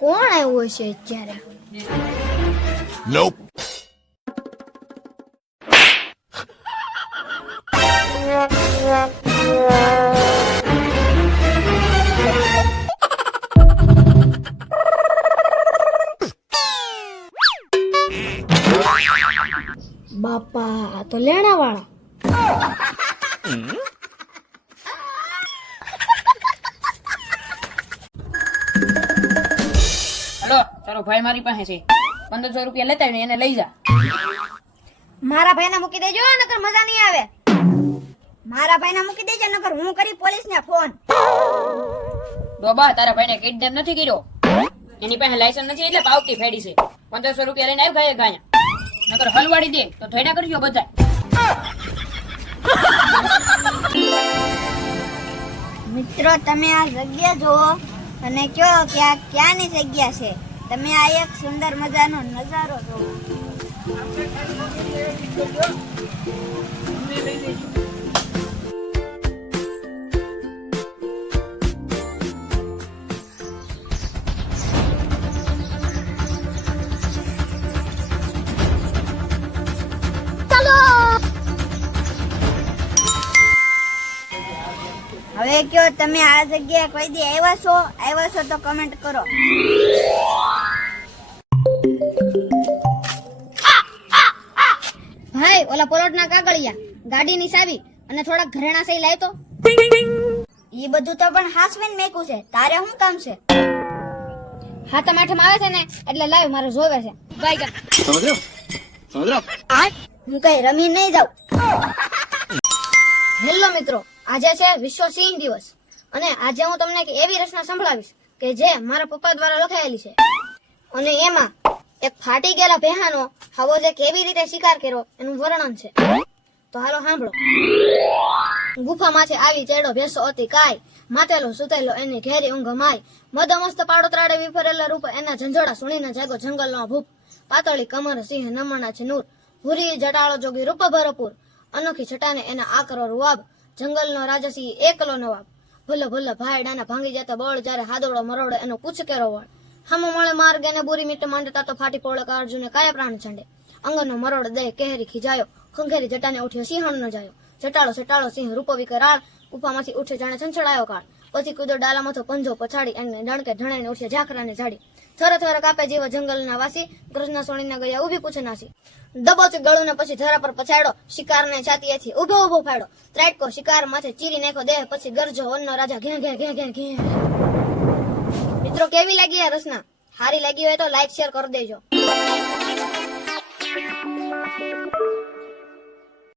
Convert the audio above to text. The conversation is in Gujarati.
કોણ આવ્યું છે અત્યારે? Nope. બાપા આ તો લેણા વાળા. હેલો, તારો ભાઈ મારી પાસે છે, 1500 રૂપિયા લેતા આવીને એને લઈ જા. મારા ભાઈને મૂકી દેજો નકર મજા નહીં આવે. મારા ભાઈને મૂકી દેજો નકર હું કરી પોલીસને ફોન. ડોબા, તારા ભાઈને કિડનેપ નથી કર્યો, એની પાસે લાયસન્સ નથી એટલે પાવતી ફેડી છે. 1500 રૂપિયા લઈને આવ્યો ગાયા નકર હલવાડી દે તો થોડા કરજો બધા. મિત્રો તમે આ જગ્યા જુઓ અને કયો કે આ ક્યાંની જગ્યા છે. તમે આ એક સુંદર મજાનો નજારો જુઓ. હવે કયો તમે આ જગ્યાએ કોઈ દી આવ્યા છો તો કમેન્ટ કરો. ભાઈ ઓલા પોલોટના કાગળિયા, ગાડીની ચાવી અને થોડા ઘરેણા સહી લાય તો. ઈ બધું તો પણ હાસવીને મેકું છે, તારે શું કામ છે? હાથમ આઠમ આવે છે ને એટલે લાવ, મારે જોવે છે. ભાઈ સમજ લો હું કઈ રમી નહીં જાઉં. હેલો મિત્રો, આજે છે વિશ્વ સિંહ દિવસ અને આજે હું તમને એક એવી રચના સંભળાવીશ કે જે મારા પપ્પા દ્વારા લખાયેલી છે અને એમાં એક ફાટી ગયેલા ભેહાનો હવો જે કેવી રીતે શિકાર કર્યો એનું વર્ણન છે. તો હાલો સાંભળો. ગુફામાંથી આવી ચેડો ભેસો હતી કાય, માતેલો સુતેલો એની ઘેરી ઊંઘ માય, મદમસ્ત પાડોતરાડે વિફરેલા રૂપ એના ઝંઝોડા સુણીને જાગો જંગલનો ભૂપ, પાતળી કમર સિંહ નમણા છે નૂર, ભૂરી જટાળો જોગી રૂપ ભરપૂર, અનોખી છટાને એના આકરો રૂવાબ, જંગલનો રાજસી એકલો નવાબ, ભૂલ ભૂલ ભાઈડાના ભાંગી જતા બળ જ્યારે હાદોડો મરોડો એનો પૂછકેરો વળ, હમ મળે માર્ગ એને બુરી મીટ માંડતા તો ફાટી પોળક અર્જુને કાયા પ્રાણ ચંડે, અંગનો મરોડ દે કેહરી ખીજાયો, ખંખેરી જટાને ઉઠ્યો સિંહણ ન જાયો, જટાળો સટાળો સિંહ રૂપો વિકરાળ, ગુફામાંથી ઉઠે જાણે છંછળાયો કાળ, પછી કૂદો ડાલામાંથો પંજો પછાડી એને ડણકે ઢણાઈને ઉઠ્યા ઝાખરાને ઝાડી, થર થર કાપે જેવા જંગલના વાસી, કૃષ્ણ સોણીના ગયા ઉભી પૂછે નાસી, દબોચી ગળું ને પછી ધરા પર પછાડ્યો, શિકારને છાતીએથી ઉભો ઉભો ફાડ્યો, ત્રાટકો શિકાર માથે ચીરી નાખ્યો દેહ, પછી ગરજો વનનો રાજા ઘે ઘે ઘે ઘે ઘે. મિત્રો કેવી લાગી આ રચના? સારી લાગી હોય તો લાઈક શેર કરી દેજો.